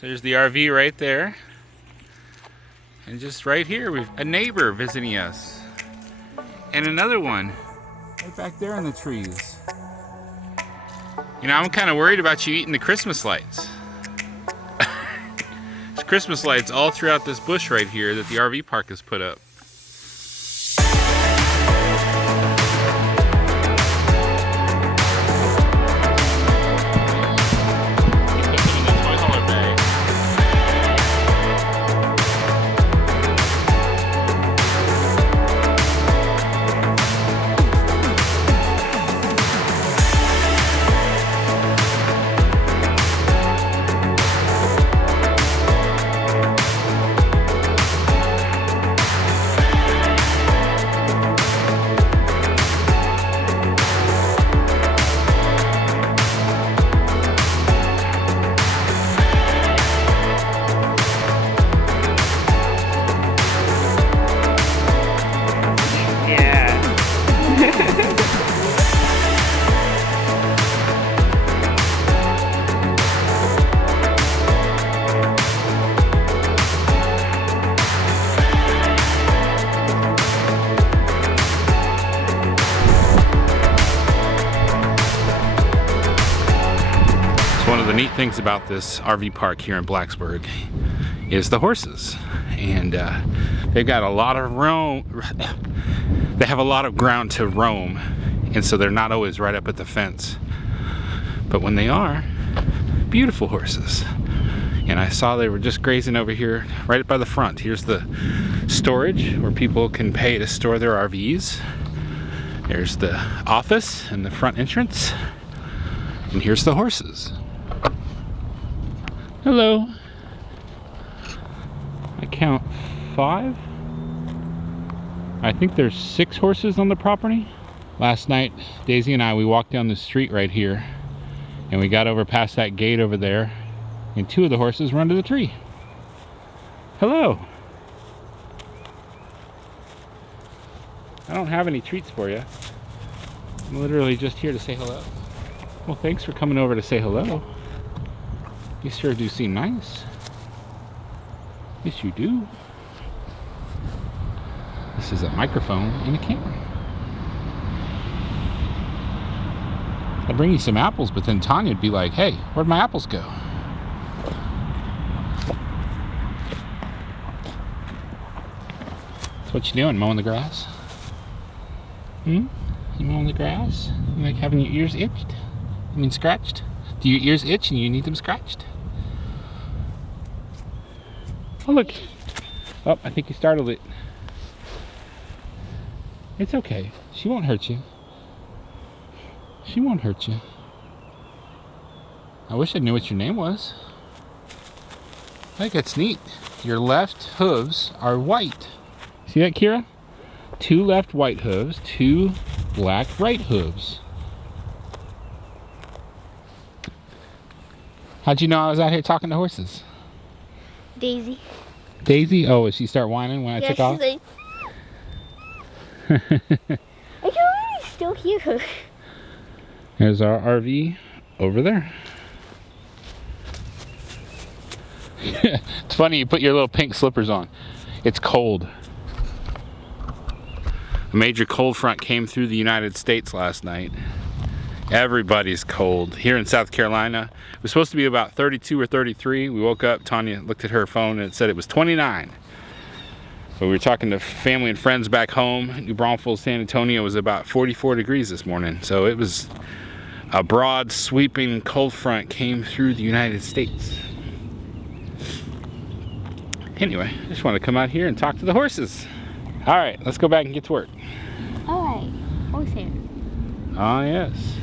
So there's the RV right there. And just right here, we've a neighbor visiting us. And another one right back there in the trees. You know, I'm kind of worried about you eating the Christmas lights. There's Christmas lights all throughout this bush right here that the RV park has put up. One of the neat things about this RV park here in Blacksburg is the horses, and they've got a lot of roam. They have a lot of ground to roam, and so they're not always right up at the fence. But when they are, beautiful horses. And I saw they were just grazing over here, right by the front. Here's the storage where people can pay to store their RVs. There's the office and the front entrance, and here's the horses. Hello. I count 5. I think there's 6 horses on the property. Last night, Daisy and I, we walked down the street right here, and we got over past that gate over there, and 2 of the horses were under the tree. Hello. I don't have any treats for you. I'm literally just here to say hello. Well, thanks for coming over to say hello. You sure do seem nice. Yes, you do. This is a microphone and a camera. I'd bring you some apples, but then Tanya'd be like, hey, where'd my apples go? So what you doing, mowing the grass? You mowing the grass? You like having your ears itched? I mean scratched? Do your ears itch and you need them scratched? Oh look. Oh, I think you startled it. It's okay. She won't hurt you. She won't hurt you. I wish I knew what your name was. I think that's neat. Your left hooves are white. See that, Kira? 2 left white hooves, 2 black right hooves. How'd you know I was out here talking to horses? Daisy. Daisy? Oh, did she start whining when I took off? Like, I can really still hear her. There's our RV over there. It's funny you put your little pink slippers on. It's cold. A major cold front came through the United States last night. Everybody's cold. Here in South Carolina, it was supposed to be about 32 or 33. We woke up, Tanya looked at her phone and it said it was 29. But we were talking to family and friends back home. New Braunfels, San Antonio was about 44 degrees this morning. So it was a broad, sweeping cold front came through the United States. Anyway, I just want to come out here and talk to the horses. All right, let's go back and get to work. All right, horsehair. Oh, yes.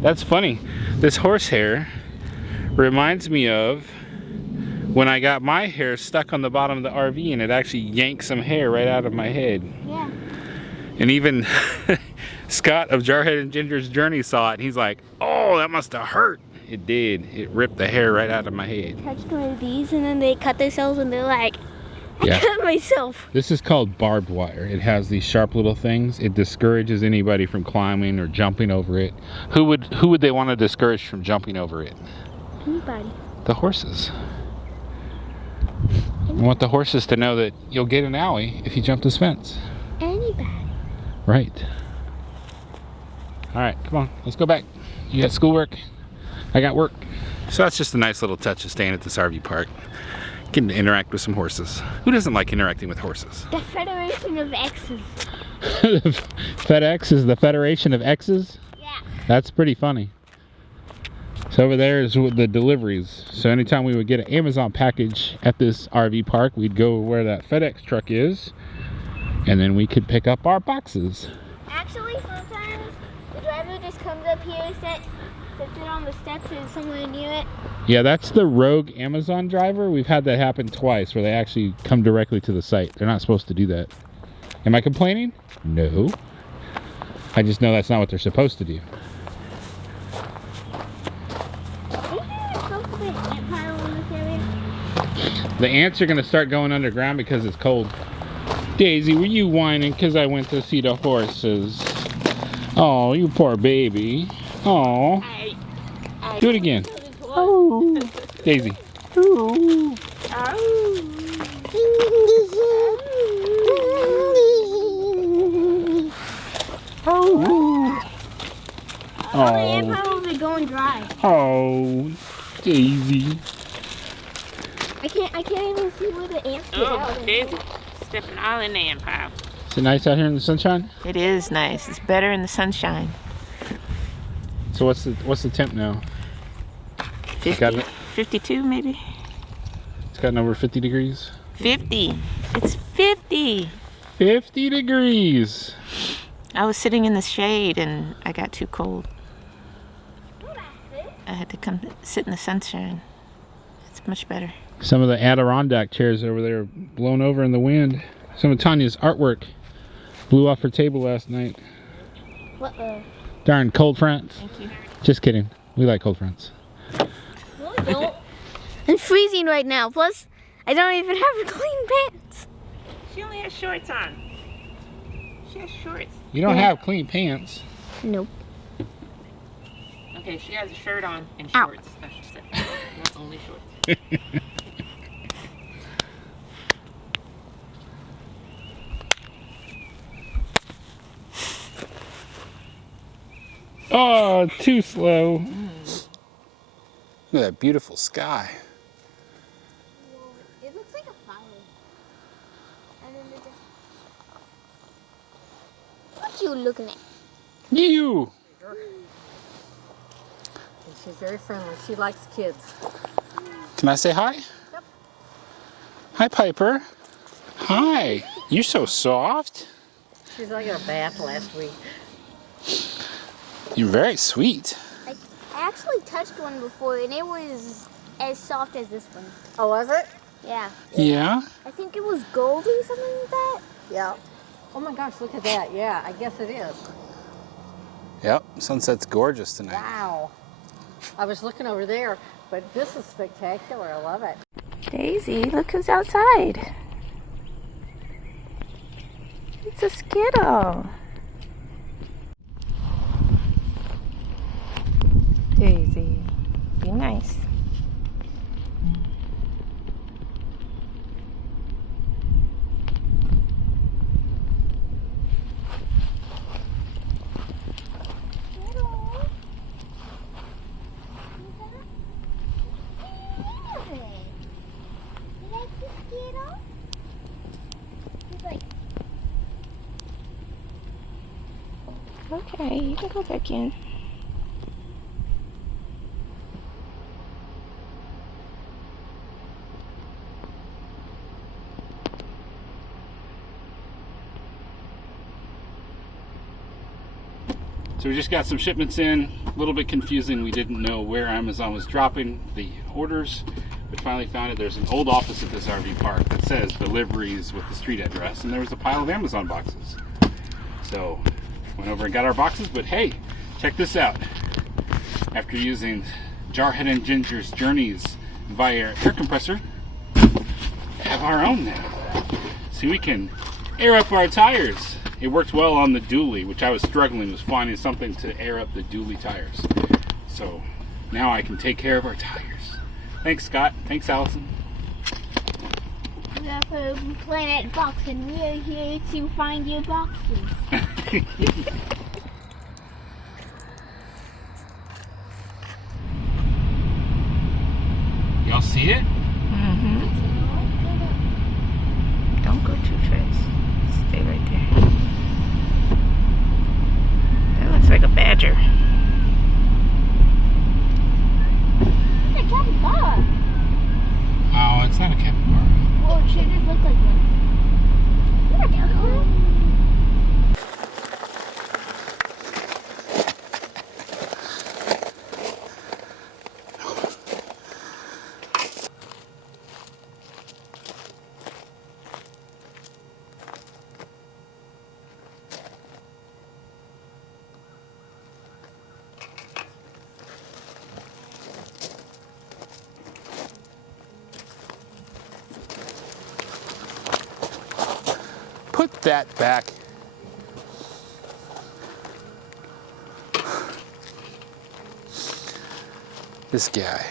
That's funny. This horsehair reminds me of when I got my hair stuck on the bottom of the RV and it actually yanked some hair right out of my head. Yeah. And even Scott of Jarhead and Ginger's Journey saw it and he's like, oh, that must have hurt. It did. It ripped the hair right out of my head. Touched one of these and then they cut themselves and they're like, I cut myself. This is called barbed wire. It has these sharp little things. It discourages anybody from climbing or jumping over it. Who would they want to discourage from jumping over it? Anybody. The horses. I want the horses to know that you'll get an alley if you jump this fence. Anybody. Right. Alright, come on, let's go back. You got schoolwork, I got work. So that's just a nice little touch of staying at this RV park. Getting to interact with some horses. Who doesn't like interacting with horses? The Federation of X's. FedEx is the Federation of X's? Yeah. That's pretty funny. So over there is with the deliveries. So anytime we would get an Amazon package at this RV park, we'd go where that FedEx truck is, and then we could pick up our boxes. Actually, sometimes the driver just comes up here, sits it on the steps and someone near it. Yeah, that's the rogue Amazon driver. We've had that happen twice where they actually come directly to the site. They're not supposed to do that. Am I complaining? No. I just know that's not what they're supposed to do. The ants are going to start going underground because it's cold. Daisy, were you whining because I went to see the horses? Oh, you poor baby. Oh. Do it again. Oh. Daisy. Oh. Oh. The ant pile will be going dry. Oh, Daisy. I can't even see where the ants get out. Oh, Daisy, stepping all in the ant pile. Is it nice out here in the sunshine? It is nice. It's better in the sunshine. So what's the temp now? 50, 52 maybe? It's gotten over 50 degrees. 50. It's 50. 50 degrees. I was sitting in the shade and I got too cold. I had to come sit in the sunshine. It's much better. Some of the Adirondack chairs over there are blown over in the wind. Some of Tanya's artwork blew off her table last night. Uh-oh. Darn cold fronts. Thank you. Just kidding. We like cold fronts. No, I don't. I'm freezing right now. Plus, I don't even have clean pants. She only has shorts on. She has shorts. You don't have clean pants. Nope. Okay, she has a shirt on and Ow. shorts. I should say. Not only shorts. Oh, too slow. Look at that beautiful sky. It looks like a flower. And then there's what you looking at? You. She's very friendly. She likes kids. Can I say hi? Yep. Hi, Piper. Hi. You're so soft. I got a bath last week. You're very sweet. I actually touched one before and it was as soft as this one. Oh, was it? Yeah. Yeah? I think it was goldy, something like that. Yeah. Oh my gosh, look at that. Yeah, I guess it is. Yep. Sunset's gorgeous tonight. Wow. I was looking over there, but this is spectacular. I love it. Daisy, look who's outside. It's a Skittle. Daisy, be nice. Okay, you can go back in. So we just got some shipments in. A little bit confusing. We didn't know where Amazon was dropping the orders, but finally found it. There's an old office at this RV park that says Deliveries with the street address, and there was a pile of Amazon boxes. So went over and got our boxes, but hey, check this out. After using Jarhead and Ginger's Journeys via air compressor, we have our own now. So we can air up our tires. It worked well on the dually, which I was struggling with finding something to air up the dually tires. So now I can take care of our tires. Thanks, Scott. Thanks, Allison. We're from Planet Box, and we're here to find your boxes. Y'all see it? Mm-hmm. Don't go too fast. Stay right there. That looks like a badger. It's a capybara. Oh, it's not a capybara. Well, it should just look like one. Look at that. Put that back. This guy.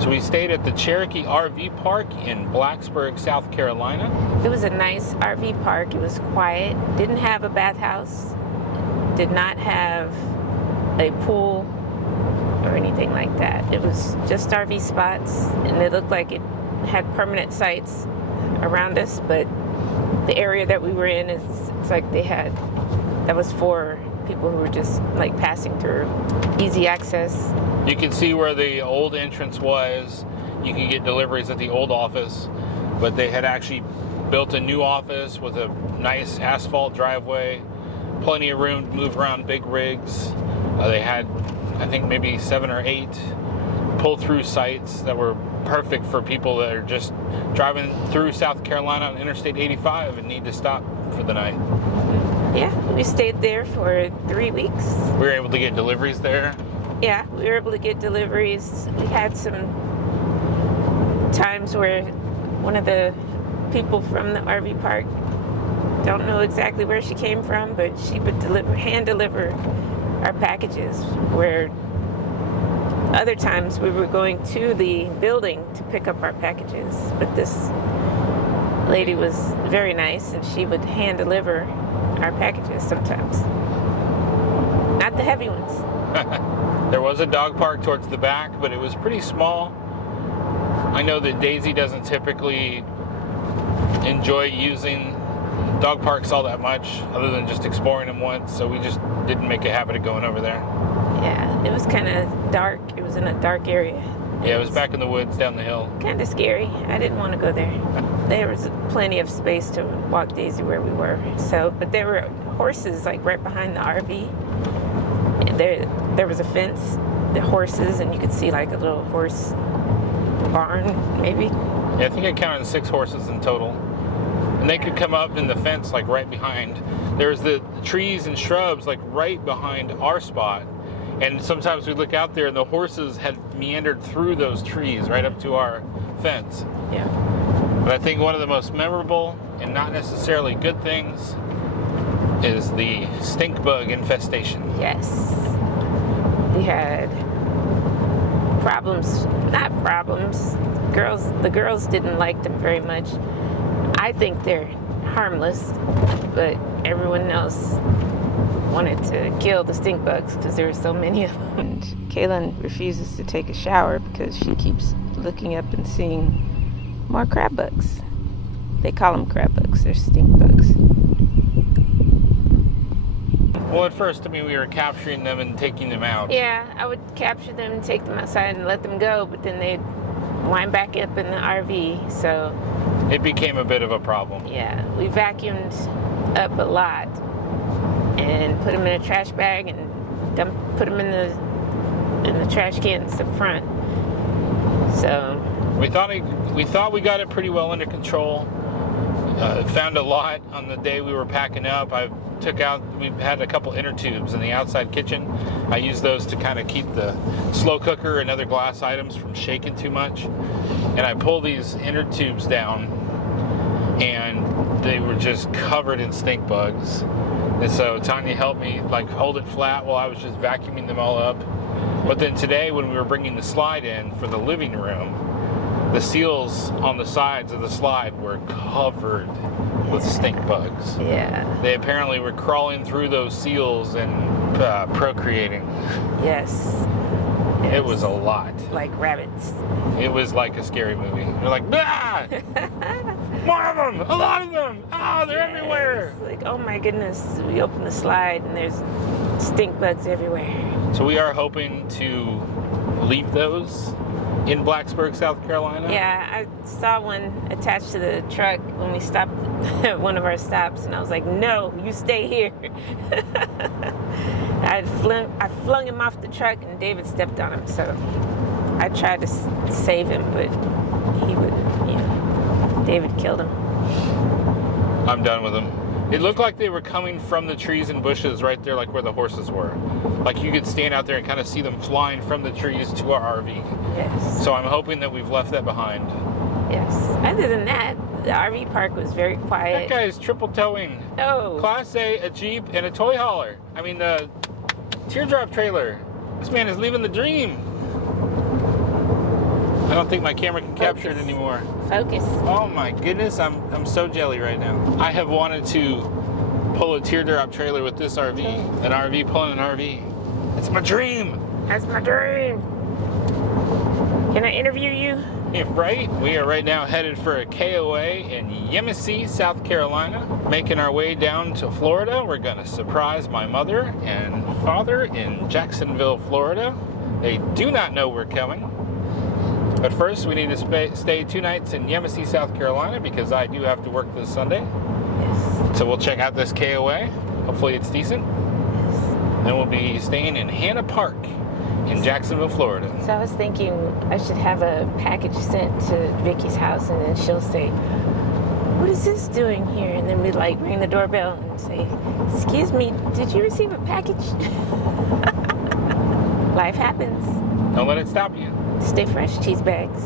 So we stayed at the Cherokee RV Park in Blacksburg, South Carolina. It was a nice RV park. It was quiet. Didn't have a bathhouse. Did not have a pool or anything like that. It was just RV spots, and it looked like it had permanent sites around us, but the area that we were in it's like that was for people who were just like passing through. Easy access. You can see where the old entrance was. You can get deliveries at the old office, but they had actually built a new office with a nice asphalt driveway, plenty of room to move around big rigs. They had, I think, maybe 7 or 8 pull-through sites that were perfect for people that are just driving through South Carolina on Interstate 85 and need to stop for the night. Yeah, we stayed there for 3 weeks. We were able to get deliveries there. Yeah, we were able to get deliveries. We had some times where one of the people from the RV park, don't know exactly where she came from, but she would hand deliver our packages, where other times we were going to the building to pick up our packages. But this lady was very nice, and she would hand deliver our packages sometimes. Not the heavy ones. There was a dog park towards the back, but it was pretty small. I know that Daisy doesn't typically enjoy using dog parks all that much, other than just exploring them once, so we just didn't make a habit of going over there. Yeah, it was kind of dark. It was in a dark area. Yeah, it was back in the woods down the hill. Kind of scary. I didn't want to go there. There was plenty of space to walk Daisy where we were. So, but there were horses like right behind the RV. There was a fence, the horses, and you could see like a little horse barn, maybe. Yeah, I think I counted 6 horses in total. And they could come up in the fence like right behind. There's the trees and shrubs like right behind our spot. And sometimes we'd look out there and the horses had meandered through those trees right up to our fence. Yeah. But I think one of the most memorable and not necessarily good things is the stink bug infestation. Yes. We had problems, not problems. The girls didn't like them very much. I think they're harmless, but everyone else wanted to kill the stink bugs because there were so many of them. And Kaylin refuses to take a shower because she keeps looking up and seeing more crab bugs. They call them crab bugs. They're stink bugs. Well, at first, we were capturing them and taking them out. Yeah, I would capture them and take them outside and let them go, but then they'd wind back up in the RV, so... It became a bit of a problem. Yeah, we vacuumed up a lot and put them in a trash bag and put them in the trash cans up front. So we thought we got it pretty well under control. Found a lot on the day we were packing up. We had a couple inner tubes in the outside kitchen. I used those to kind of keep the slow cooker and other glass items from shaking too much. And I pulled these inner tubes down, and they were just covered in stink bugs. And so Tanya helped me hold it flat while I was just vacuuming them all up. But then today, when we were bringing the slide in for the living room, the seals on the sides of the slide were covered with stink bugs. Yeah. They apparently were crawling through those seals and procreating. Yes. It was a lot. Like rabbits. It was like a scary movie. They're like, ah! More of them! A lot of them! Oh, they're everywhere! It's like, oh my goodness. We open the slide and there's stink bugs everywhere. So we are hoping to leave those in Blacksburg, South Carolina. Yeah, I saw one attached to the truck when we stopped at one of our stops, and I was like, no, you stay here. I flung him off the truck, and David stepped on him, so I tried to save him, but David killed him. I'm done with them. It looked like they were coming from the trees and bushes right there, like where the horses were. Like you could stand out there and kind of see them flying from the trees to our RV. Yes. So I'm hoping that we've left that behind. Yes. Other than that, the RV park was very quiet. That guy is triple towing. Oh. Class A, a Jeep, and a toy hauler. I mean, a teardrop trailer. This man is living the dream. I don't think my camera can capture it anymore. Focus. Oh my goodness, I'm so jelly right now. I have wanted to pull a teardrop trailer with this RV. An RV pulling an RV. It's my dream. That's my dream. Can I interview you? Yeah, right? We are right now headed for a KOA in Yemassee, South Carolina. Making our way down to Florida. We're gonna surprise my mother and father in Jacksonville, Florida. They do not know we're coming. But first, we need to stay 2 nights in Yemassee, South Carolina, because I do have to work this Sunday. Yes. So we'll check out this KOA. Hopefully it's decent. Then we'll be staying in Hannah Park in Jacksonville, Florida. So I was thinking I should have a package sent to Vicky's house, and then she'll say, what is this doing here? And then we'd like ring the doorbell and say, excuse me, did you receive a package? Life happens. Don't let it stop you. Stay fresh, cheese bags.